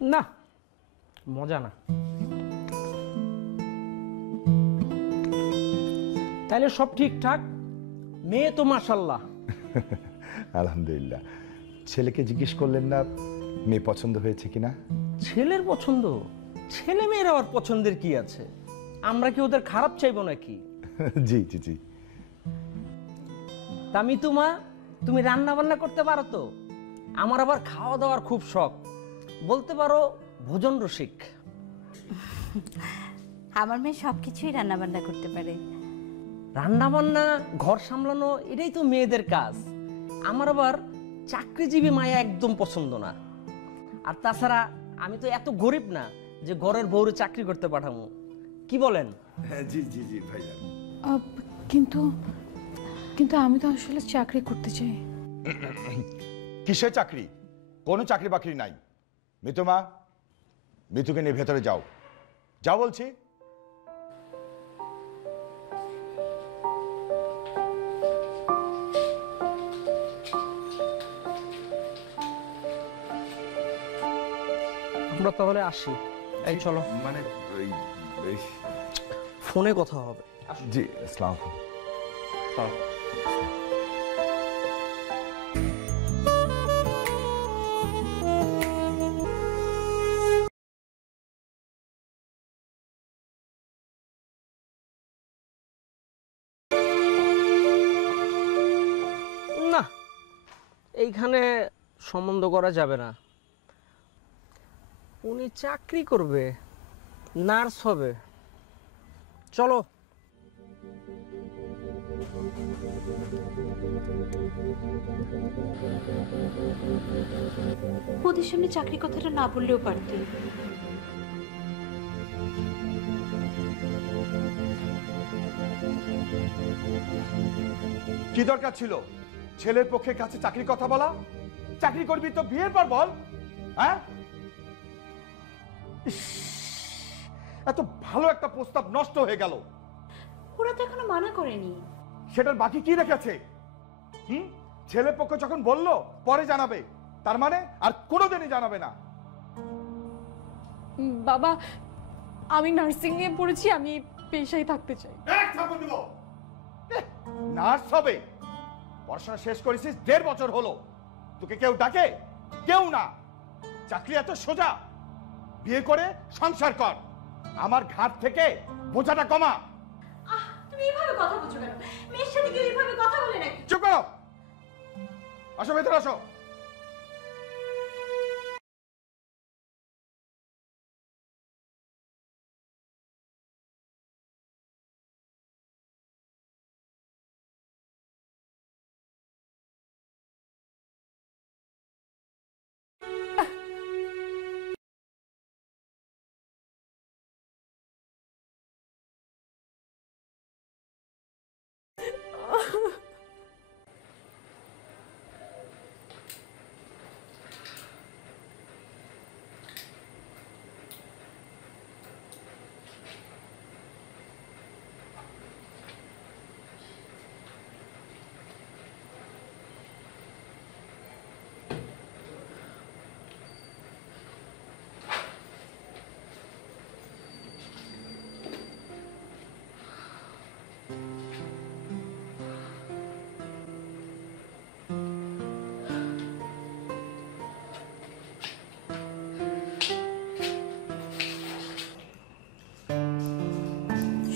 না, মজা না। তাহলে সব ঠিকঠাক? মেয়ে তো মাশাআল্লাহ। আলহামদুলিল্লাহ। ছেলেকে জিজ্ঞেস করলেন না মেয়ে পছন্দ হয়েছে কিনা? ছেলের পছন্দ? ছেলে মেয়ের আবার পছন্দের কি আছে? আমরা কি ওদের খারাপ চাইবো নাকি? জি জি জি। তা মিতুমা, তুমি রান্না বান্না করতে পারো তো? আমার আবার খাওয়া দাওয়ার খুব শখ, বলতে পারো ভোজন রসিক। আমার মেয়ে সবকিছুই রান্না বান্না করতে পারে। রান্না বান্না, ঘর সামলানো, এটাই তো মেয়েদের কাজ। আমার আবার চাকরিজীবী মায়া একদম পছন্দ না। আর তাছাড়া আমি তো এত গরিব না যে ঘরের বউরে চাকরি করতে পাঠাবো। কি বলেন? জি জি জি ভাইজান। কিন্তু কিন্তু আমি তো আসলে চাকরি করতে চাই। কিসের চাকরি? কোনো চাকরি বাকরি নাই। মিতুমা, মিতুকে নিয়ে ভেতরে যাও, যাও বলছি। আমরা তাহলে আসি। এই চলো, মানে ফোনে কথা হবে। জি, আসসালামু আলাইকুম। না, এইখানে সম্বন্ধ করা যাবে না। উনি চাকরি করবে, নার্স হবে। চলো। ওদের সামনে চাকরি কথাটা না বললেও পারতে। কি দরকার ছিল ছেলের পক্ষে কাছে চাকরি কথা বলা? চাকরি করবি তো বিয়ের পর বল। হ্যাঁ, এত ভালো একটা প্রস্তাব নষ্ট হয়ে গেল। ওরা তো এখনো মানা করেনি। সেটার বাকি কি রেখেছে? ছেলের পক্ষ যখন বললো পরে জানাবে, তার মানে আর কোনোদিনই জানাবে না। বাবা, আমি নার্সিং নিয়ে পড়েছি, আমি পেশায় থাকতে চাই। নার্স হবে? পড়াশোনা শেষ করেছিস 1.5 বছর হলো, তোকে কেউ ডাকে? কেউ না। চাকরি এত সোজা? বিয়ে করে সংসার কর, আমার ঘাট থেকে বোঝাটা কমা। তুমি এইভাবে কথা বলছো কেন? মেয়ের সাথে কেউ এইভাবে কথা বলে নাকি? চুপ করো, আসো ভেতরে আসো।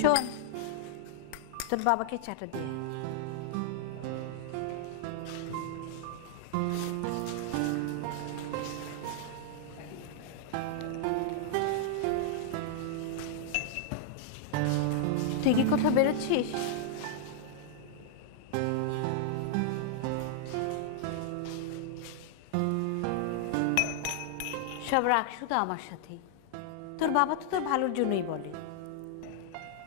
শোন, তোর বাবাকে চাটা দিয়ে। তুই কি কোথাও বেরোচ্ছিস? সব রাগ শুধু আমার সাথেই। তোর বাবা তো তোর ভালোর জন্যই বলে,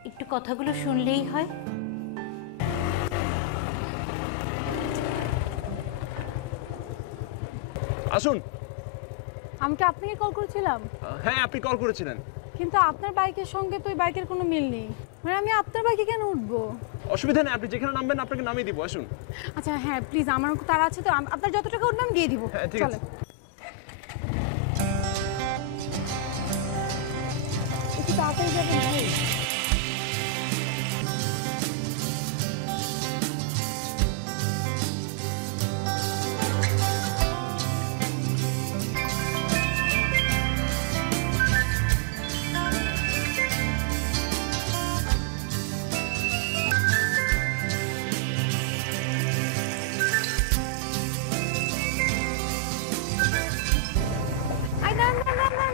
একটু কথাগুলো শুনলেই হয়। আসুন। আমি কি আপনাকে কল করেছিলাম? হ্যাঁ, আপনি কল করেছিলেন। কিন্তু আপনার বাইকের সঙ্গে তো ওই বাইকের কোনো মিল নেই। মানে আমি আপনার বাইকে কেন উঠবো? অসুবিধা নেই, আপনি যেখানে নামবেন আপনাকে নামিয়ে দিব। আসুন। আচ্ছা হ্যাঁ প্লিজ, আমার তারা আছে তো, আপনার যত টাকা উঠবে আমি দিয়ে দিব। হ্যাঁ ঠিক আছে। তাড়াতাড়ি যাবেন ভাই। আই না না না না,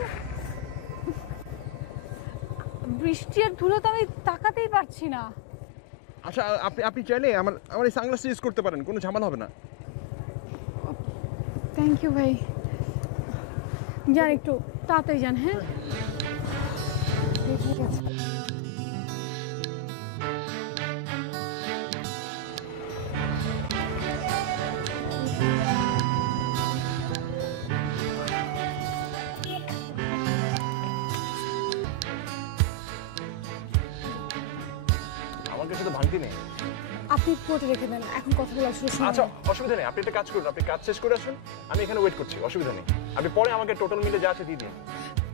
বৃষ্টি আর ধুলোতে আমি তাকাতেই পারছি না। আচ্ছা আপনি আপনি চাইলে আমার আমার এই সানগ্লাসটা ইউজ করতে পারেন, কোনো ঝামেলা হবে না। থ্যাংক ইউ ভাই। যান একটু তাড়াতাড়ি যান। হ্যাঁ ঠিক আছে। আমার কাছে তো ভাঙতি নেই। আপনি কোর্টে রেখে দেন, এখন কথা বলা শুরু। আচ্ছা অসুবিধা নেই, আপনি একটা কাজ করুন, আপনি কাজ শেষ করে আসুন, আমি এখানে ওয়েট করছি, অসুবিধা নেই। আপনি পরে আমাকে টোটাল মিলে যা আছে দিয়ে দিন।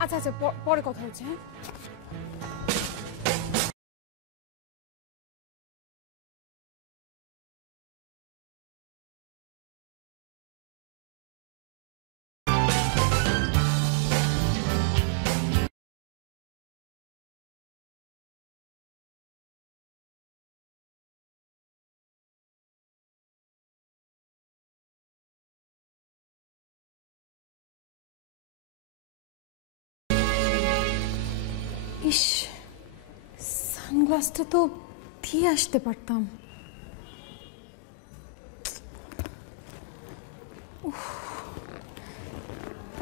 আচ্ছা আচ্ছা, পরে কথা হচ্ছে। হ্যাঁ ইস, সানগ্লাসটা তো দিয়ে আসতে পারতাম। উফ,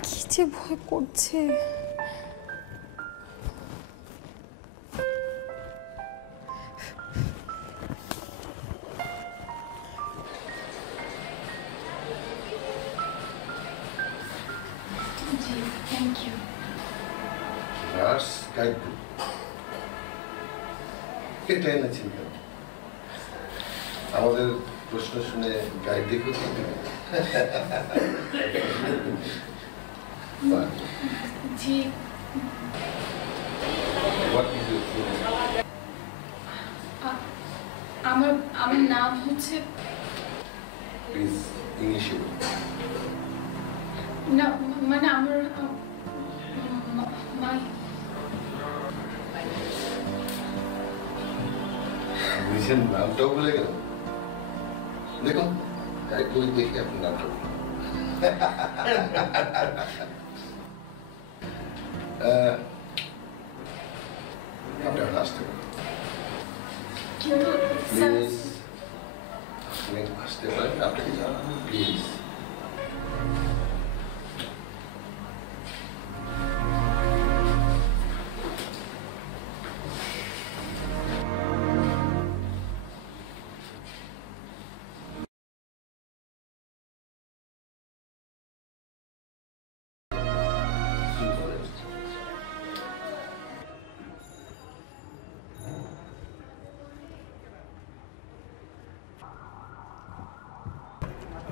কি যে ভয় করছে। Thank you. Nurse guide book এটা এনেছেন কেন? আমাদের প্রশ্ন শুনে গাইড দেখো। জি, আমার আমার নাম হচ্ছে, প্লিজ ইংলিশে বলুন। না মানে আমার বুঝছেন, নামটাও ভুলে গেল। দেখুন গাইড বই দেখে আপনার নামটা বলুন। আপনার আসতে পারেন, প্লিজ। আপনি আসতে পারেন, আপনাকে জানাবো প্লিজ।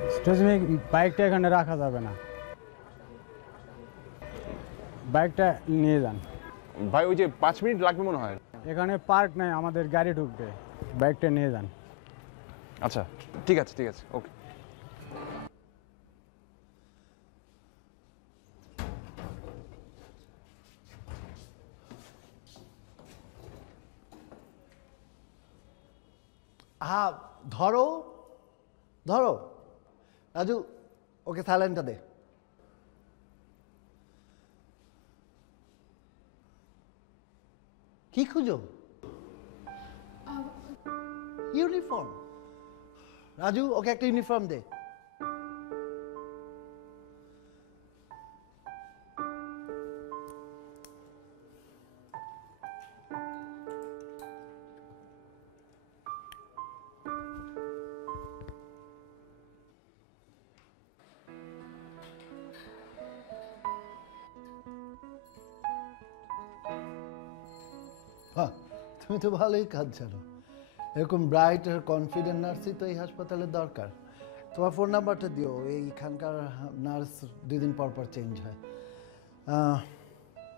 এক্সকিউজ মি, বাইকটা এখানে রাখা যাবে না, বাইকটা নিয়ে যান। ভাই ওই যে 5 মিনিট লাগবে মনে হয়। এখানে পার্ক নাই, আমাদের গাড়ি ঢুকবে, বাইকটা নিয়ে যান। আচ্ছা ঠিক আছে ঠিক আছে, ওকে। হ্যাঁ, ধরো ধরো রাজু, ওকে স্যালাইনটা দে। কি খুঁজো? ইউনিফর্ম। রাজু, ওকে একটা ইউনিফর্ম দে। বাহ, তুমি তো ভালোই কাজ জানো। এরকম ব্রাইট আর কনফিডেন্ট নার্সই তো এই হাসপাতালে দরকার। তোমার ফোন নাম্বারটা দিও, এইখানকার নার্স 2 দিন পর পর চেঞ্জ হয়।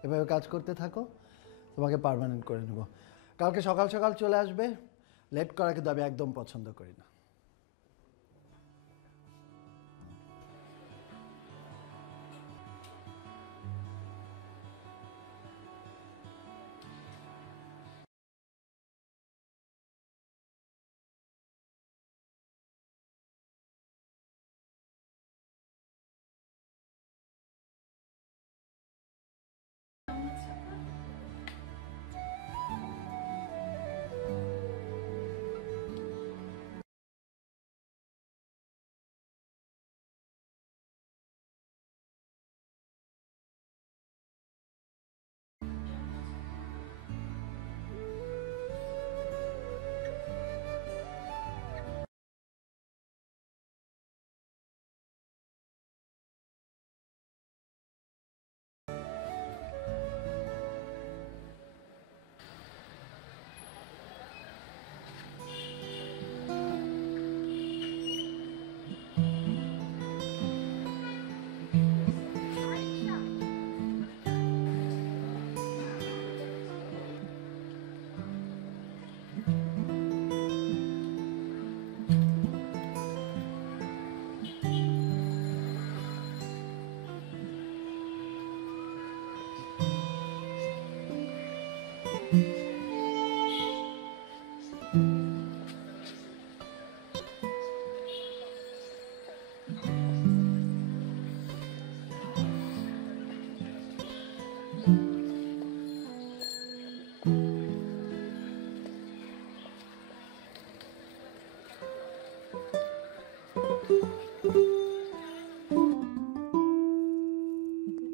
এভাবে কাজ করতে থাকো, তোমাকে পার্মানেন্ট করে নেব। কালকে সকাল সকাল চলে আসবে, লেট করা কিন্তু আমি একদম পছন্দ করি না।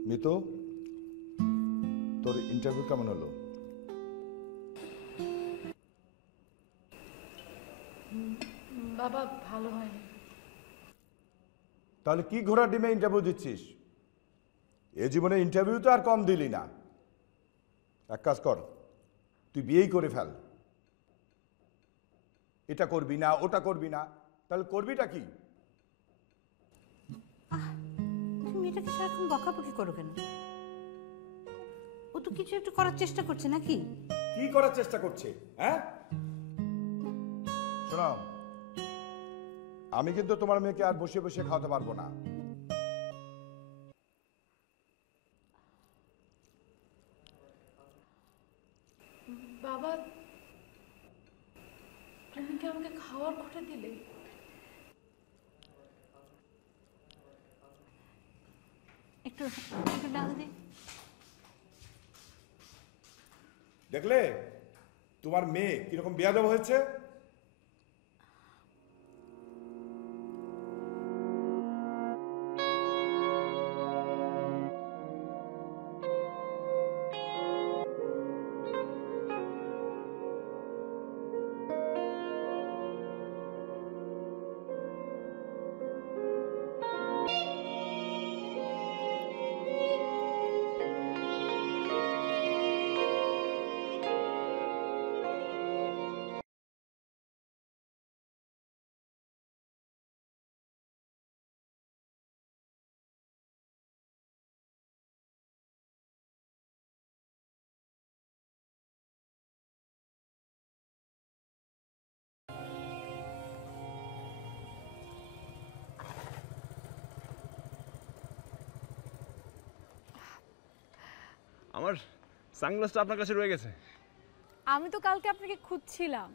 মিতু, তোর ইন্টারভিউ কেমন হলো? বাবা ভালো হয়নি। তাহলে কি ঘোড়া ডিমে ইন্টারভিউ দিচ্ছিস? এ জীবনে ইন্টারভিউ তো আর কম দিলি না। এক কাজ কর, তুই বিয়েই করে ফেল। এটা করবি না, ওটা করবি না, তাহলে করবিটা কি? তুমি এটাকে সারাক্ষণ বকাবকি করো কেন? ও তো কিছু একটু করার চেষ্টা করছে নাকি? কি করার চেষ্টা করছে? হ্যাঁ, শোনো, আমি কিন্তু তোমার মেয়েকে আর বসে বসে খাওয়াতে পারবো না। বাবা তুমি কি আমাকে খাওয়ার খোটা দিলে? একটু একটু ডাল দে। দেখলে তোমার মেয়ে কিরকম বেয়াদব হয়েছে? আমার সানগ্লাসটা আপনার কাছে রয়ে গেছে। আমি তো কালকে আপনাকে খুঁজছিলাম।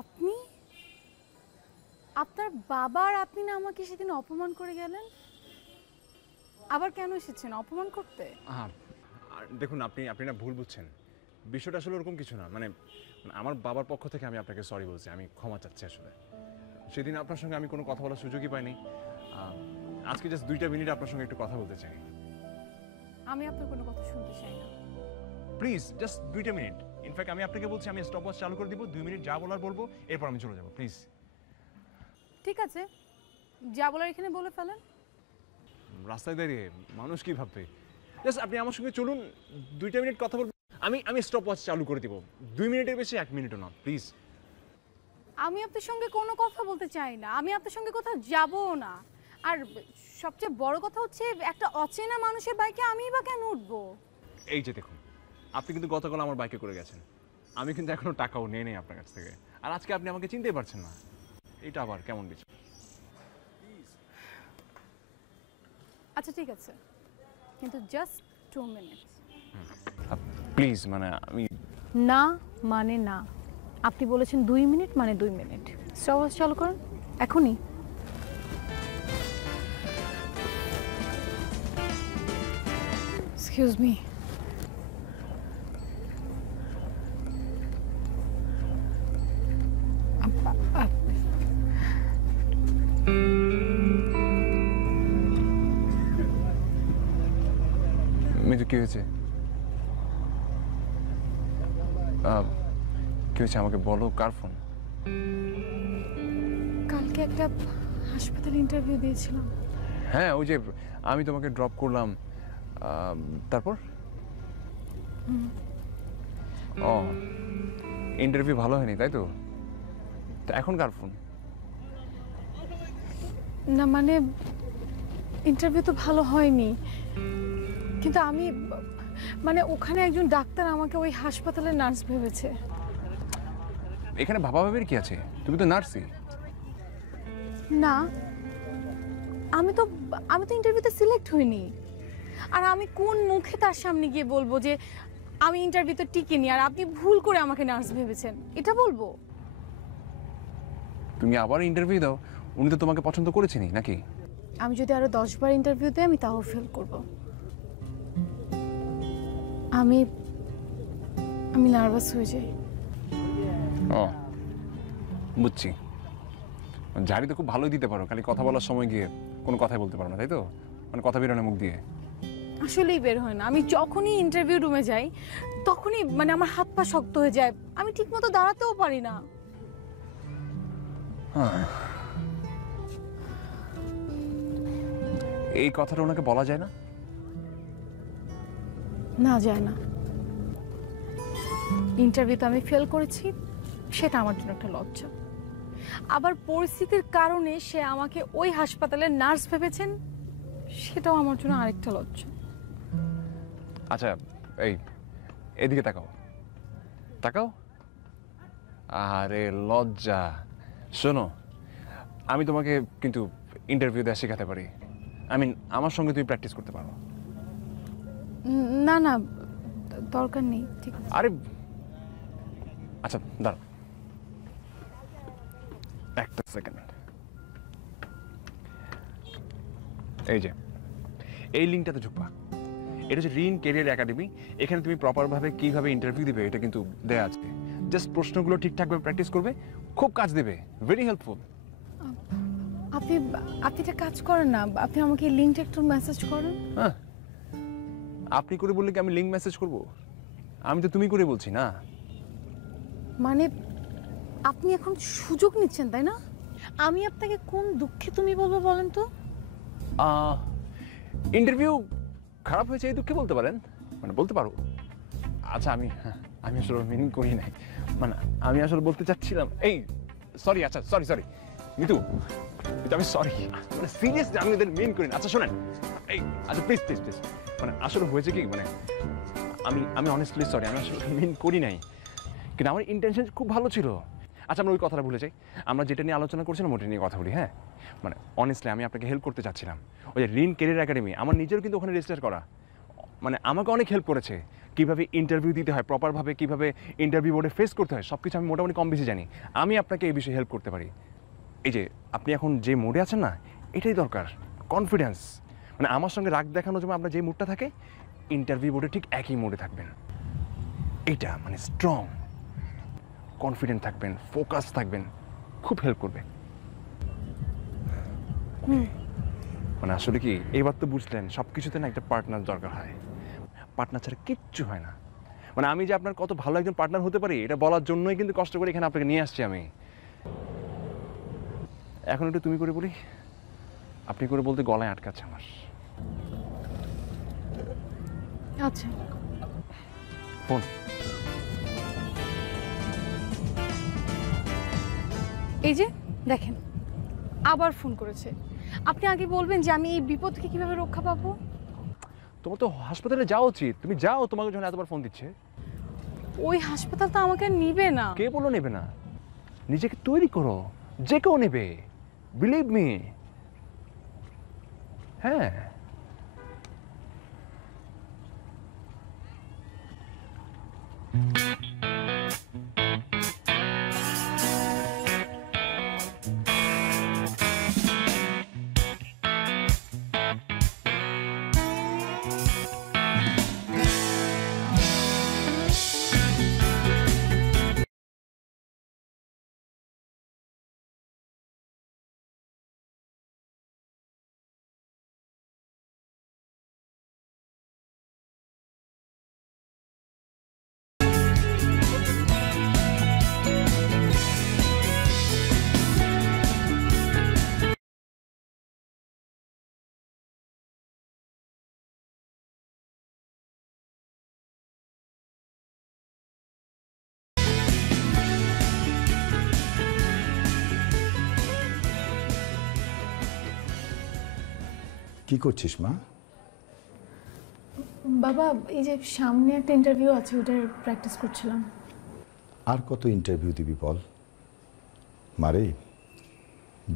আপনি, আপনার বাবা আর আপনি না আমাকে সেদিন অপমান করে গেলেন, আবার কেন এসেছেন অপমান করতে? আর দেখুন, আপনি না ভুল বুঝছেন। বিষয়টা আসলে ওরকম কিছু না। মানে আমার বাবার পক্ষ থেকে আমি আপনাকে সরি বলছি, আমি ক্ষমা চাচ্ছি। আসলে সেদিন আপনার সঙ্গে আমি কোনো কথা বলার সুযোগই পাইনি। আজকে জাস্ট 2টা মিনিট আপনার সঙ্গে একটু কথা বলতে চাই। আমি আপনার কোনো কথা শুনতে চাই না। প্লিজ, জাস্ট 2টা মিনিট। ইনফ্যাক্ট আমি আপনাকে বলছি, আমি স্টপ ওয়াচ চালু করে দিব। 2 মিনিট যা বলার বলবো, এরপর আমি চলে যাবো। প্লিজ। ঠিক আছে, যা বলার এখানে বলে ফেলেন। রাস্তায় দাঁড়িয়ে মানুষ কি ভাববে? জাস্ট আপনি আমার সঙ্গে চলুন, 2টা মিনিট কথা বলবো। আমি স্টপ ওয়াচ চালু করে দিব। 2 মিনিটের বেশি 1 মিনিটও না, প্লিজ। আমি আপনার সঙ্গে কোনো কথা বলতে চাই না, আমি আপনার সঙ্গে কোথাও যাবও না। আর সবচেয়ে বড় কথা হচ্ছে একটা অচেনা মানুষের বাইকে আমিই বা কেন উঠবো? এই যে দেখুন, আপনি কিন্তু গতকাল আমার বাইকে করে গেছেন, আমি কিন্তু এখনো টাকাও নিয়ে নেই আপনার কাছ থেকে, আর আজকে আপনি আমাকে চিনতেই পারছেন না। এটা আবার কেমন বিষয়? আচ্ছা ঠিক আছে, কিন্তু জাস্ট 2 মিনিট। প্লিজ, মানে আমি না মানে না, আপনি বলেছেন 2 মিনিট মানে 2 মিনিট। স্টপওয়াচ চালু করুন এখনই। এক্সকিউজ মি, মিতু, কি হয়েছে? কি হয়েছে আমাকে বলো, কার ফোন? কালকে একটা হাসপাতালে ইন্টারভিউ দিয়েছিলাম। হ্যাঁ, ওই যে আমি তোমাকে ড্রপ করলাম, তারপর? ও, ইন্টারভিউ ভালো হয়নি তাই তো? তো এখন কার ফোন? না মানে ইন্টারভিউ তো ভালো হয়নি, কিন্তু আমি মানে ওখানে একজন ডাক্তার আমাকে ওই হাসপাতালের নার্স ভেবেছে। এখানে ভাবাভাবির কি আছে? তুমি তো নার্সই। না, আমি তো ইন্টারভিউতে সিলেক্ট হইনি। আর আমি কোন মুখে তার সামনে গিয়ে বলবো যে আমি ইন্টারভিউতে টিকিনি আর আপনি ভুল করে আমাকে নার্স ভেবেছেন? এটা বলবো? তুমি আবার ইন্টারভিউ দাও, উনি তো তোমাকে পছন্দ করেছেনই নাকি? আমি যদি আরো 10 বার ইন্টারভিউ দিই আমি তাও ফেল করব। আমি নার্ভাস হয়ে যাই। ও, বুঝছি। জারি তো খুব ভালোই দিতে পারো, খালি কথা বলার সময় গিয়ে কোনো কথাই বলতে পারো না, তাই তো? মানে কথা বেরোনো মুখ দিয়ে। আসলেই বের হয় না। আমি যখনই ইন্টারভিউ রুমে যাই তখনই মানে আমার হাত পা শক্ত হয়ে যায়, আমি ঠিকমতো দাঁড়াতেও পারি না। এই কথাটা ওনাকে বলা যায় না? না, যায় না। ইন্টারভিউতে আমি ফেল করেছি, সেটা আমার জন্য একটা লজ্জা। আবার পরিস্থিতির কারণে সে আমাকে ওই হাসপাতালের নার্স ভেবেছেন, সেটাও আমার জন্য আরেকটা লজ্জা। আচ্ছা, এই এদিকে তাকাও, তাকাও। আরে লজ্জা। শোনো, আমি তোমাকে কিন্তু ইন্টারভিউ দেওয়া শেখাতে পারি। আমার সঙ্গে তুমি প্র্যাকটিস করতে পারো। না না, দরকার নেই, ঠিক আছে। আরে আচ্ছা, দাঁড়াও একটা সেকেন্ড। এই যে এই লিঙ্কটাতে ঢুকবা, এটা হচ্ছে রিন ক্যারিয়ার একাডেমি। এখানে তুমি প্রপারভাবে কিভাবে ইন্টারভিউ দিবে এটা কিন্তু দেয়া আছে। জাস্ট প্রশ্নগুলো ঠিকঠাকভাবে প্র্যাকটিস করবে, খুব কাজ দেবে, ভেরি হেল্পফুল। আপনি একটা কাজ করেন না, আপনি আমাকে লিঙ্কটা একটু মেসেজ করেন। হ্যাঁ, আপনি করে বললে কি আমি লিঙ্ক মেসেজ করব? আমি তো তুমি করে বলছি না। মানে আপনি এখন সুযোগ নিচ্ছেন তাই না? আমি আপনাকে কোন দুঃখে তুমি বলবো বলেন তো? ইন্টারভিউ খারাপ হয়েছে এই দুঃখে বলতে পারেন, মানে বলতে পারো। আচ্ছা, আমি আসলে মিনিং করি নাই, মানে আমি আসলে বলতে চাচ্ছিলাম এই সরি। আচ্ছা সরি মিতু, আমি সরি, মানে সিরিয়াসলি আমি এদের মিন করি না। আচ্ছা শোনেন, এই আচ্ছা প্লিজ, মানে আসলে হয়েছে কি, মানে আমি অনেস্টলি সরি, আমি আসলে মিন করি নাই, কিন্তু আমার ইন্টেনশন খুব ভালো ছিল। আচ্ছা, আমরা ওই কথাটা ভুলে যাই, আমরা যেটা নিয়ে আলোচনা করছিলাম ওটা নিয়ে কথা বলি। হ্যাঁ, মানে অনেস্টলি আমি আপনাকে হেল্প করতে চাচ্ছিলাম। ওই যে রিন ক্যারিয়ার একাডেমি, আমার নিজেরও কিন্তু ওখানে রেজিস্টার করা, মানে আমাকে অনেক হেল্প করেছে। কীভাবে ইন্টারভিউ দিতে হয় প্রপারভাবে, কীভাবে ইন্টারভিউ বোর্ডে ফেস করতে হয়, সব কিছু আমি মোটামুটি কম বেশি জানি। আমি আপনাকে এই বিষয়ে হেল্প করতে পারি। এই যে আপনি এখন যে মোডে আছেন না, এটাই দরকার, কনফিডেন্স। মানে আমার সঙ্গে রাগ দেখানোর জন্য আপনার যে মুডটা থাকে, ইন্টারভিউ বোর্ডে ঠিক একই মোডে থাকবেন। এইটা মানে স্ট্রং, কনফিডেন্ট থাকবেন, ফোকাস থাকবেন, খুব হেল্প করবে। মানে আসলে কি, এইবার তো বুঝলেন সব কিছুতে না একটা পার্টনার দরকার হয়, পার্টনার ছাড়া কিচ্ছু হয় না। মানে আমি যে আপনার কত ভালো একজন পার্টনার হতে পারি এটা বলার জন্যই কিন্তু কষ্ট করে এখানে আপনাকে নিয়ে আসছি আমি। এখন একটু তুমি করে বলি, আপনি করে বলতে গলায় আটকাচ্ছে আমার। আচ্ছা, ফোন। এই যে দেখেন আবার ফোন করেছে। আপনি আগে বলবেন যে আমি এই বিপদ থেকে কিভাবে রক্ষা পাবো। তোমার তো হাসপাতালে যাওয়া উচিত, তুমি যাও, তোমাকে যখন এতবার ফোন দিচ্ছে। ওই হাসপাতাল তো আমাকে নিবে না। কে বললো নেবে না? নিজেকে তৈরি করো, যে কেউ নেবে, বিলিভ মি। হ্যাঁ, কি করছিস মা? বাবা, এই যে সামনে একটা ইন্টারভিউ আছে, ওটার প্র্যাকটিস করছিলাম। আর কত ইন্টারভিউ দিবি বল? মারে,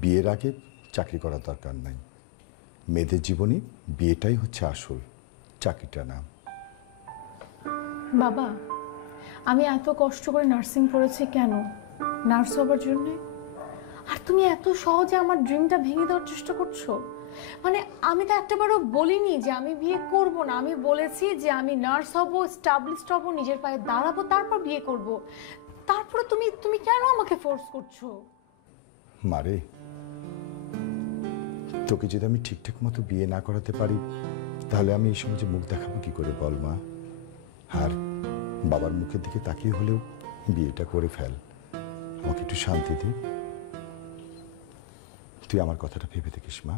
বিয়ের আগে চাকরি করার দরকার নাই। মেয়েদের জীবনে বিয়েটাই হচ্ছে আসল, চাকরিটা না। বাবা, আমি এত কষ্ট করে নার্সিং পড়েছি কেন? নার্স হবার জন্যে। আর তুমি এত সহজে আমার ড্রিমটা ভেঙে দেওয়ার চেষ্টা করছো। মানে আমি তো একটাবারও বলিনি যে আমি বিয়ে করব না। আমি বলেছি যে আমি নার্স হব, এস্টাবলিশড হব, নিজের পায়ে দাঁড়াবো, তারপর বিয়ে করব। তারপরে তুমি তুমি কেন আমাকে ফোর্স করছো? মারে, তোকে যদি আমি ঠিকঠাক মতো বিয়ে না করাতে পারি, তাহলে আমি এই সমাজে মুখ দেখাবো কি করে বল মা? আর বাবার মুখের দিকে তাকিয়ে হলেও বিয়েটা করে ফেল, আমাকে একটু শান্তি দে। তুই আমার কথাটা ভেবে দেখিস মা।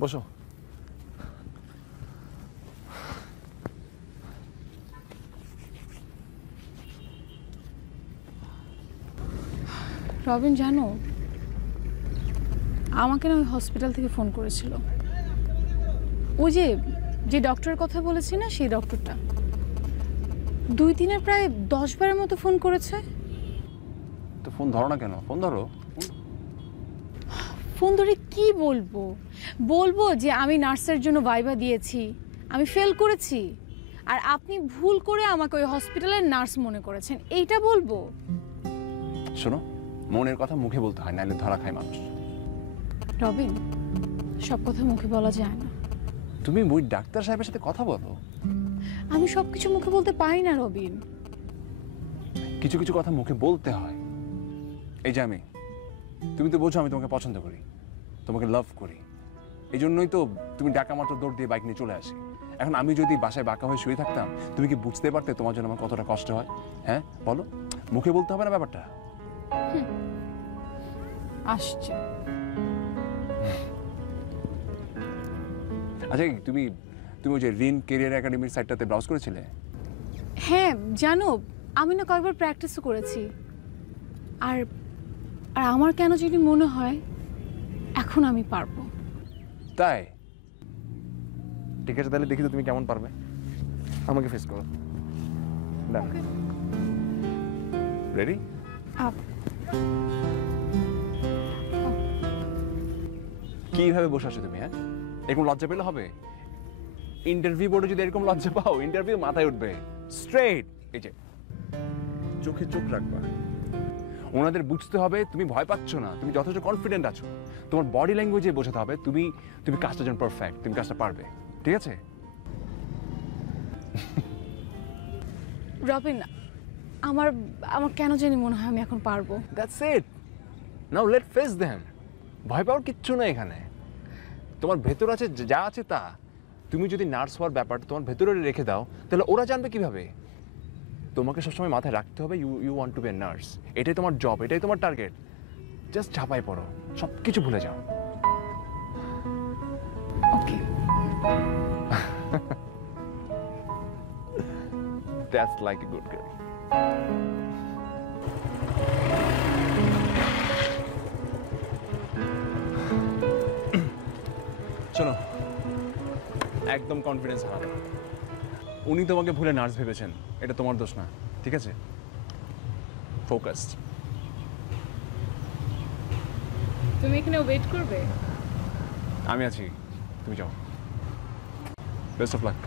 বসো। রবিন জানো, আমাকে না ওই হসপিটাল থেকে ফোন করেছিল। ওই যে ডক্টরের কথা বলেছি না, সেই ডক্টরটা 2 দিনে প্রায় 10 বারের মতো ফোন করেছে। তো ফোন ধরো না কেন? ফোন ধরো। ফোন ধরে কি বলবো? বলবো যে আমি নার্সের জন্য ভাইবা দিয়েছি, আমি ফেল করেছি, আর আপনি ভুল করে আমাকে ওই হসপিটালের নার্স মনে করেছেন, এইটা বলবো? শোনো, মনের কথা মুখে বলতে হয়, নাহলে ধরা খায় মানুষ। রবিন, সব কথা মুখে বলা যায় না। তুমি ওই ডাক্তার সাহেবের সাথে কথা বলো। আমি সবকিছু মুখে বলতে পারি না রবিন। কিছু কিছু কথা মুখে বলতে হয়। এই যে তুমি তো বোঝো আমি তোমাকে পছন্দ করি, তোমাকে লাভ করি। এই জন্যই তো তুমি ডাকা মাত্র দৌড় দিয়ে বাইক নিয়ে চলে আসি। এখন আমি যদি বাসায় বাঁকা হয়ে শুয়ে থাকতাম, তুমি কি বুঝতে পারতে তোমার জন্য আমার কতটা কষ্ট হয়? হ্যাঁ বলো, মুখে বলতে হবে না ব্যাপারটা? আসছে। আচ্ছা, তুমি ওই যে রিন কেরিয়ার একাডেমির সাইটটাতে ব্রাউজ করেছিলে? হ্যাঁ জানো, আমি না কয়েকবার প্র্যাকটিসও করেছি। আর আর আমার কেন যদি মনে হয় এখন আমি পারবো। তাই? ঠিক আছে, তাহলে দেখি তো তুমি কেমন পারবে। আমাকে ফেস করো। ডান। রেডি? কিভাবে বসে আছো তুমি? হ্যাঁ, এরকম লজ্জা পেলে হবে? ইন্টারভিউ বোর্ডে যদি এরকম লজ্জা পাও, ইন্টারভিউ মাথায় উঠবে। স্ট্রেট, এই যে চোখে চোখ রাখবা। ওনাদের বুঝতে হবে তুমি ভয় পাচ্ছ না, তুমি যথেষ্ট কনফিডেন্ট আছো। তোমার বডি ল্যাঙ্গুয়েজে বোঝাতে হবে তুমি কাজটা যেন পারফেক্ট, তুমি কাজটা পারবে। ঠিক আছে? রবিন, আমার কেন জানি মনে হয় আমি এখন পারবো। That's it. Now let face them. ভয় পাওয়ার কিচ্ছু না এখানে। তোমার ভেতর আছে যা আছে তা। তুমি যদি নার্স হওয়ার ব্যাপারটা তোমার ভেতরে রেখে দাও, তাহলে ওরা জানবে কিভাবে? তোমাকে সবসময় মাথায় রাখতে হবে you want to be a nurse. এটাই তোমার জব, এটাই তোমার টার্গেট। জাস্ট ঝাঁপাই পড়ো, সব কিছু ভুলে যাও। ওকে। That's like a good girl. শোনো, একদম কনফিডেন্স হারাবে না। উনি তোমাকে ভুলে নার্স ভেবেছেন, এটা তোমার দোষ না। ঠিক আছে? ফোকাসড। তুমি এখানে ওয়েট করবে? আমি আছি, তুমি যাও। Best of luck.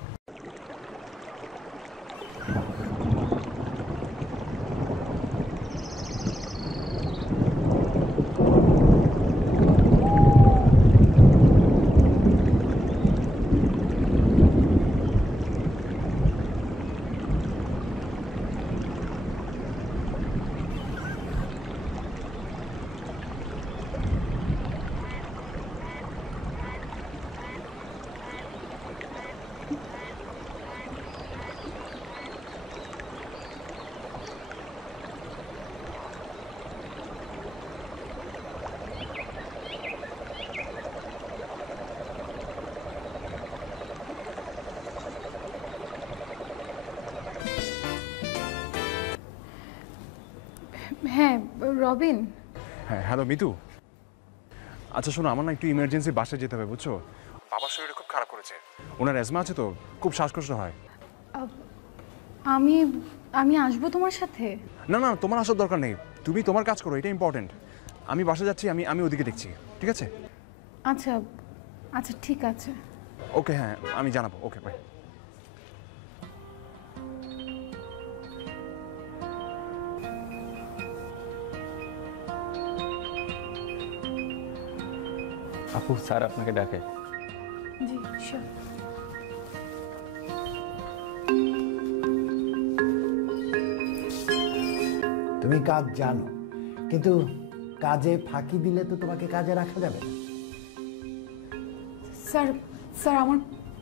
হ্যাঁ রবিন। হ্যাঁ, হ্যালো মিতু। আচ্ছা শোনো, আমার না একটু ইমার্জেন্সি বাসায় যেতে হবে, বুঝছো? বাবার শরীরটা খুব খারাপ করেছে, ওনার অ্যাজমা আছে তো, খুব শ্বাসকষ্ট হয়। আমি আসবো তোমার সাথে? না না, তোমার আসার দরকার নেই, তুমি তোমার কাজ করো, এটা ইম্পর্টেন্ট। আমি বাসা যাচ্ছি, আমি ওদিকে দেখছি। ঠিক আছে? আচ্ছা আচ্ছা ঠিক আছে। ওকে, হ্যাঁ আমি জানাবো। ওকে, বাই। আপু, স্যার আপনাকে ডাকে। জি শিওর। তুমি কাজ জানো, কিন্তু কাজে ফাঁকি দিলে তো তোমাকে কাজে রাখা যাবে না। স্যার স্যার আমার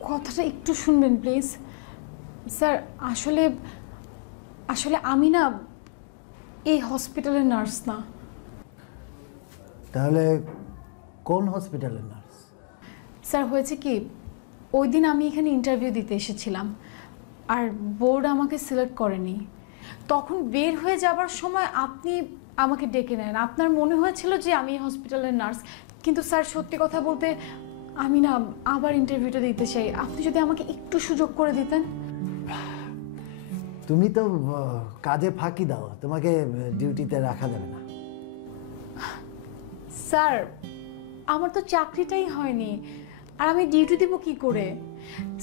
কথাটা একটু শুনবেন প্লিজ। স্যার আসলে আসলে আমি না এই হসপিটালের নার্স না। তাহলে কোন হসপিটালের নার্স? স্যার হয়েছে কি, ওই দিন আমি এখানে ইন্টারভিউ দিতে এসেছিলাম, আর বোর্ড আমাকে সিলেক্ট করেনি। তখন বের হয়ে যাবার সময় আপনি আমাকে ডেকে নেন। আপনার মনে হয়েছিল যে আমি হসপিটালের নার্স, কিন্তু স্যার সত্যি কথা বলতে আমি না আবার ইন্টারভিউটা দিতে চাই। আপনি যদি আমাকে একটু সুযোগ করে দিতেন। তুমি তো কাজে ফাঁকি দাও, তোমাকে ডিউটিতে রাখা যাবে না। স্যার আমার তো চাকরিটাই হয়নি, আর আমি ডিউটি দিব কি করে?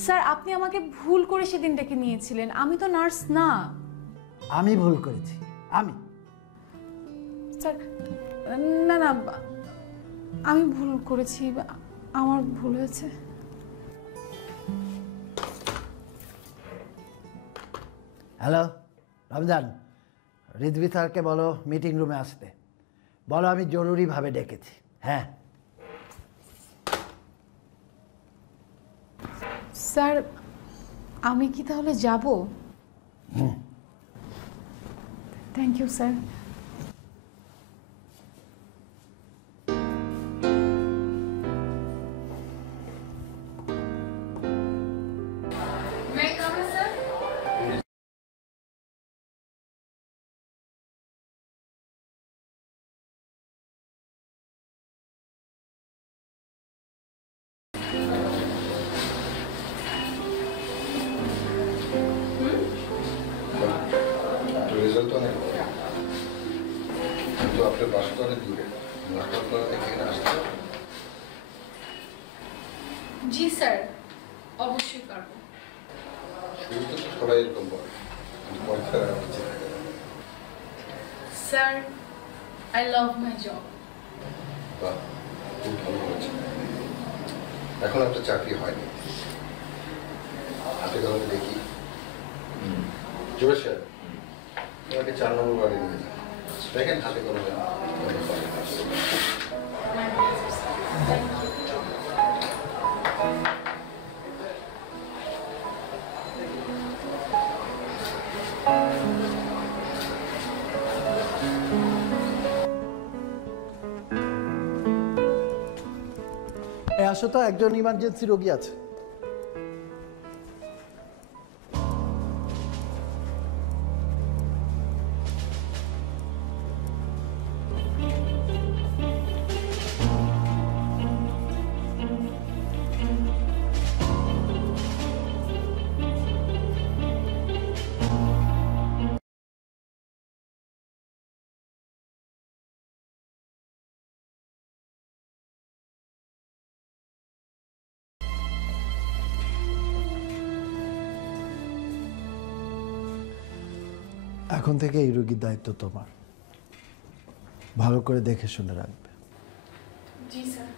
স্যার আপনি আমাকে ভুল করে সেদিন ডেকে নিয়েছিলেন, আমি তো নার্স না। আমি ভুল করেছি, আমি। স্যার না না, আমি ভুল করেছি, আমার ভুল হয়েছে। হ্যালো রমজান, রিজভি স্যারকে বলো মিটিং রুমে আসতে। বলো আমি জরুরিভাবে ডেকেছি। হ্যাঁ স্যার আমি কি তাহলে যাব? Thank you sir. রেজাল্ট তো অনেক ভালো, কিন্তু আপনার বাসা তো অনেক দূরে, আপনার এখানে আসতে হবে। জি স্যার, অবশ্যই পারবো। শুরুতে তো সবাই এরকম বলে, কিন্তু পরে তারা হচ্ছে sir I love my job. বাহ, খুব ভালো হয়েছে। এখন আপনার চাকরি হয়নি, হাতে কলমে দেখি। জোরে স্যার, তোমাকে 4 নম্বর বাড়ি নিয়ে যান, দেখেন হাতে কলমে। আসো তো, একজন ইমার্জেন্সি রোগী আছে। এখন থেকে এই রোগীর দায়িত্ব তোমার, ভালো করে দেখে শুনে রাখবে। জি স্যার।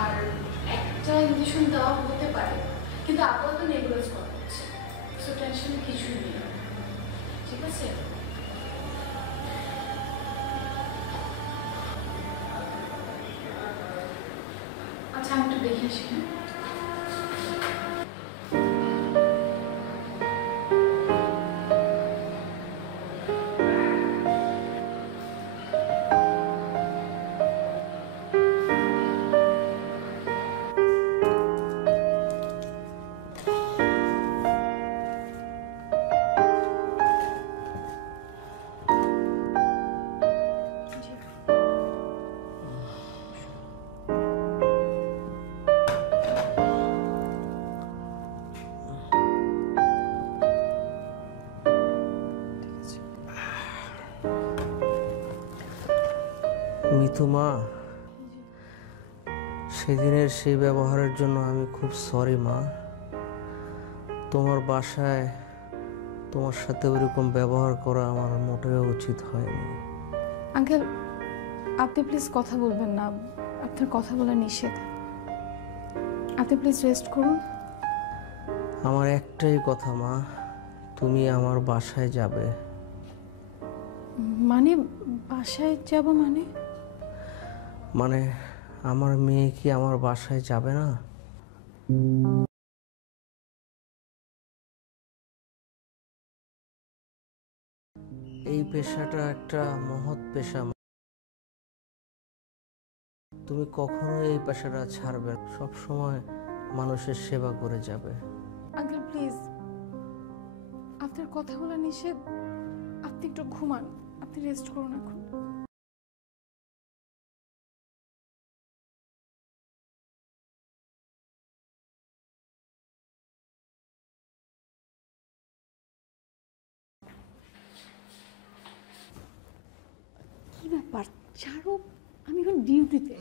আর একটা ইনজেকশন দেওয়া হতে পারে, কিন্তু আপাতত নেবুলাইজ করা হচ্ছে, সো টেনশন কিছুই নেই, ঠিক আছে? আচ্ছা আমি একটু দেখে আসি। মিথু মা, সেদিনের সেই ব্যবহারের জন্য আমি খুব সরি মা। তোমার বাসায় তোমার সাথে ওইরকম ব্যবহার করা আমার মোটেও উচিত হয়নি। আঙ্কেল আপনি প্লিজ কথা বলবেন না, আপনার কথা বলা নিষেধ। আপনি প্লিজ রেস্ট করুন। আমার একটাই কথা মা, তুমি আমার বাসায় যাবে। মানে বাসায় যাব মানে? মানে আমার মেয়ে কি আমার বাসায় যাবে না? এই পেশাটা একটা মহৎ পেশা। তুমি কখনো এই পেশাটা ছাড়বে না, সব সময় মানুষের সেবা করে যাবে। আঙ্কেল প্লিজ, আপনার কথা বলা নিষেধ। আপনি একটু ঘুমান, আপনি রেস্ট করুন এখন। কি ব্যাপার ছাড়ো, আমি এখন ডিউটিতে।